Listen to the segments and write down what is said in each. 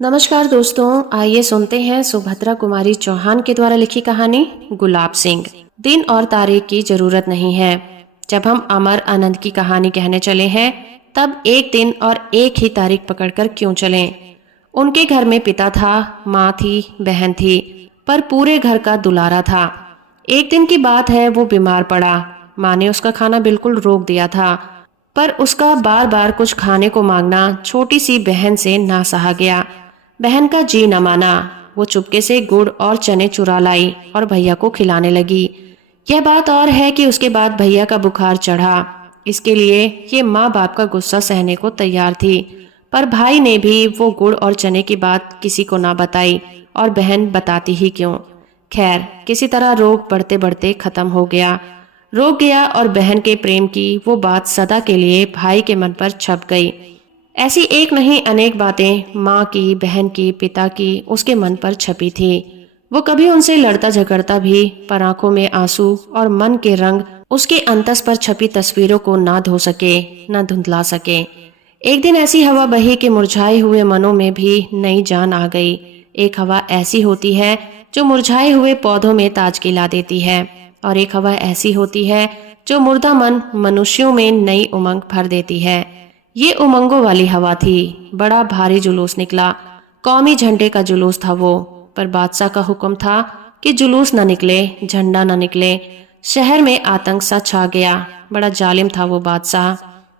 नमस्कार दोस्तों, आइए सुनते हैं सुभद्रा कुमारी चौहान के द्वारा लिखी कहानी गुलाब सिंह। दिन और तारीख की जरूरत नहीं है। जब हम अमर आनंद की कहानी कहने चले हैं तब एक दिन और एक ही तारीख पकड़कर क्यों चलें। उनके घर में पिता था, माँ थी, बहन थी, पर पूरे घर का दुलारा था। एक दिन की बात है, वो बीमार पड़ा। माँ ने उसका खाना बिल्कुल रोक दिया था, पर उसका बार बार कुछ खाने को मांगना छोटी सी बहन से ना सहा गया। बहन का जी न माना। वो चुपके से गुड़ और चने चुरा लाई और भैया को खिलाने लगी। यह बात और है कि उसके बाद भैया का बुखार चढ़ा। इसके लिए ये माँ बाप का गुस्सा सहने को तैयार थी, पर भाई ने भी वो गुड़ और चने की बात किसी को ना बताई, और बहन बताती ही क्यों। खैर, किसी तरह रोग बढ़ते बढ़ते खत्म हो गया, रोक गया, और बहन के प्रेम की वो बात सदा के लिए भाई के मन पर छप गई। ऐसी एक नहीं अनेक बातें माँ की, बहन की, पिता की उसके मन पर छपी थी। वो कभी उनसे लड़ता झगड़ता भी, पर आंखों में आंसू और मन के रंग उसके अंतस पर छपी तस्वीरों को ना धो सके, ना धुंधला सके। एक दिन ऐसी हवा बही कि मुरझाए हुए मनों में भी नई जान आ गई। एक हवा ऐसी होती है जो मुरझाए हुए पौधों में ताजगी ला देती है, और एक हवा ऐसी होती है जो मुर्दा मन मनुष्यों में नई उमंग भर देती है। ये उमंगों वाली हवा थी। बड़ा भारी जुलूस निकला। कौमी झंडे का जुलूस था वो, पर बादशाह का हुक्म था कि जुलूस न निकले, झंडा न निकले। शहर में आतंक सा छा गया। बड़ा जालिम था वो बादशाह।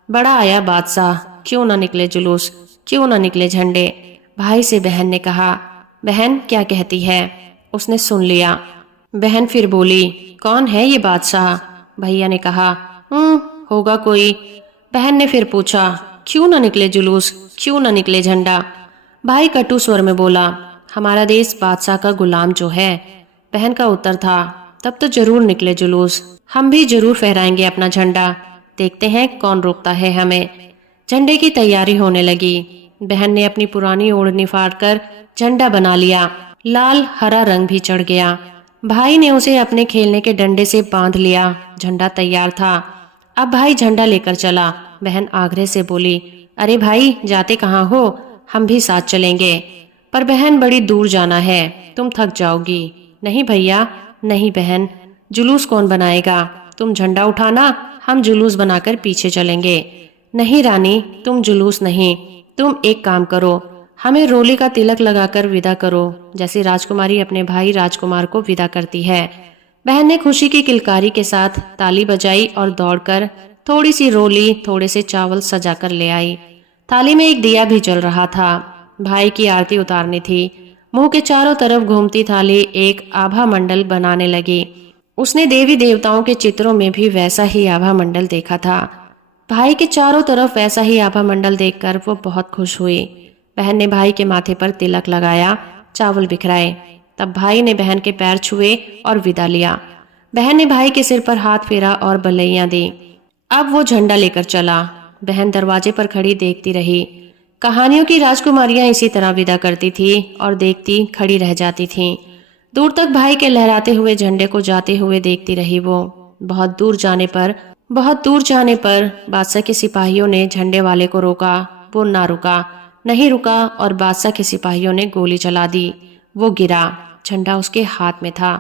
बड़ा आया बादशाह, क्यों न निकले जुलूस, क्यों न निकले झंडे। भाई से बहन ने कहा, बहन क्या कहती है। उसने सुन लिया। बहन फिर बोली, कौन है ये बादशाह। भैया ने कहा, होगा कोई। बहन ने फिर पूछा, क्यों न निकले जुलूस, क्यों न निकले झंडा। भाई कटु स्वर में बोला, हमारा देश बादशाह का गुलाम जो है। बहन का उत्तर था, तब तो जरूर निकले जुलूस, हम भी जरूर फहराएंगे अपना झंडा। देखते हैं कौन रोकता है हमें। झंडे की तैयारी होने लगी। बहन ने अपनी पुरानी ओढ़नी फाड़कर झंडा बना लिया। लाल हरा रंग भी चढ़ गया। भाई ने उसे अपने खेलने के डंडे से बांध लिया। झंडा तैयार था। अब भाई झंडा लेकर चला। बहन आग्रह से बोली, अरे भाई जाते कहाँ हो, हम भी साथ चलेंगे। पर बहन, बड़ी दूर जाना है, तुम थक जाओगी। नहीं भैया, नहीं बहन, जुलूस कौन बनाएगा। तुम झंडा उठाना, हम जुलूस बनाकर पीछे चलेंगे। नहीं रानी, तुम जुलूस नहीं, तुम एक काम करो, हमें रोली का तिलक लगाकर विदा करो, जैसे राजकुमारी अपने भाई राजकुमार को विदा करती है। बहन ने खुशी की किलकारी के साथ ताली बजाई और दौड़कर थोड़ी सी रोली, थोड़े से चावल सजाकर ले आई। थाली में एक दिया भी जल रहा था। भाई की आरती उतारनी थी। मुंह के चारों तरफ घूमती थाली एक आभा मंडल बनाने लगी। उसने देवी देवताओं के चित्रों में भी वैसा ही आभा मंडल देखा था। भाई के चारों तरफ वैसा ही आभा मंडल देखकर वो बहुत खुश हुई। बहन ने भाई के माथे पर तिलक लगाया, चावल बिखराए। तब भाई ने बहन के पैर छुए और विदा लिया। बहन ने भाई के सिर पर हाथ फेरा और बलैया दी। अब वो झंडा लेकर चला। बहन दरवाजे पर खड़ी देखती रही। कहानियों की राजकुमारियां इसी तरह विदा करती थी और देखती खड़ी रह जाती थीं। दूर तक भाई के लहराते हुए झंडे को जाते हुए देखती रही वो। बहुत दूर जाने पर बादशाह के सिपाहियों ने झंडे वाले को रोका। वो ना रुका, नहीं रुका, और बादशाह के सिपाहियों ने गोली चला दी। वो गिरा। झंडा उसके हाथ में था।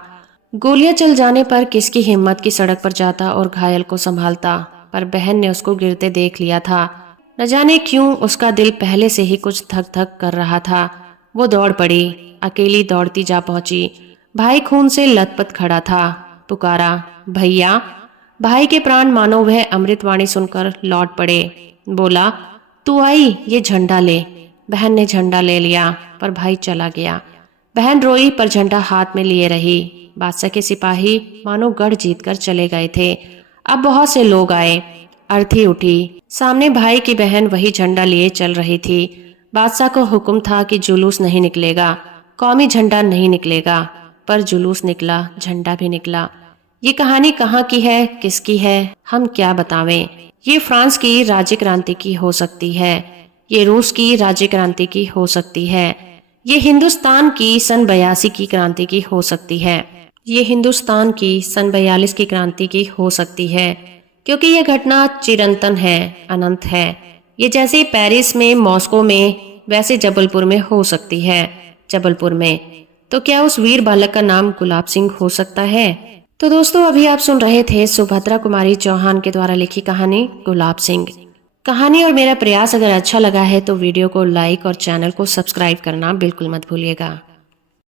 गोलियां चल जाने पर किसकी हिम्मत की सड़क पर जाता और घायल को संभालता, पर बहन ने उसको गिरते देख लिया था। न जाने क्यों उसका दिल पहले से ही कुछ धक धक कर रहा था। वो दौड़ पड़ी, अकेली दौड़ती जा पहुंची। भाई खून से लथपथ खड़ा था। पुकारा, भैया। भाई के प्राण मानो वह अमृतवाणी सुनकर लौट पड़े। बोला, तू आई, ये झंडा ले। बहन ने झंडा ले लिया, पर भाई चला गया। बहन रोई, पर झंडा हाथ में लिए रही। बादशाह के सिपाही मानो गढ़ जीत कर चले गए थे। अब बहुत से लोग आए। अर्थी उठी। सामने भाई की बहन वही झंडा लिए चल रही थी। बादशाह को हुक्म था कि जुलूस नहीं निकलेगा, कौमी झंडा नहीं निकलेगा, पर जुलूस निकला, झंडा भी निकला। ये कहानी कहाँ की है, किसकी है, हम क्या बतावें। ये फ्रांस की राज्य क्रांति की हो सकती है, ये रूस की राज्य क्रांति की हो सकती है, ये हिंदुस्तान की सन 82 की क्रांति की हो सकती है, ये हिंदुस्तान की सन 42 की क्रांति की हो सकती है, क्योंकि यह घटना चिरंतन है, अनंत है। ये जैसे पेरिस में, मॉस्को में, वैसे जबलपुर में हो सकती है। जबलपुर में तो क्या उस वीर बालक का नाम गुलाब सिंह हो सकता है? तो दोस्तों अभी आप सुन रहे थे सुभद्रा कुमारी चौहान के द्वारा लिखी कहानी गुलाब सिंह। कहानी और मेरा प्रयास अगर अच्छा लगा है तो वीडियो को लाइक और चैनल को सब्सक्राइब करना बिल्कुल मत भूलिएगा।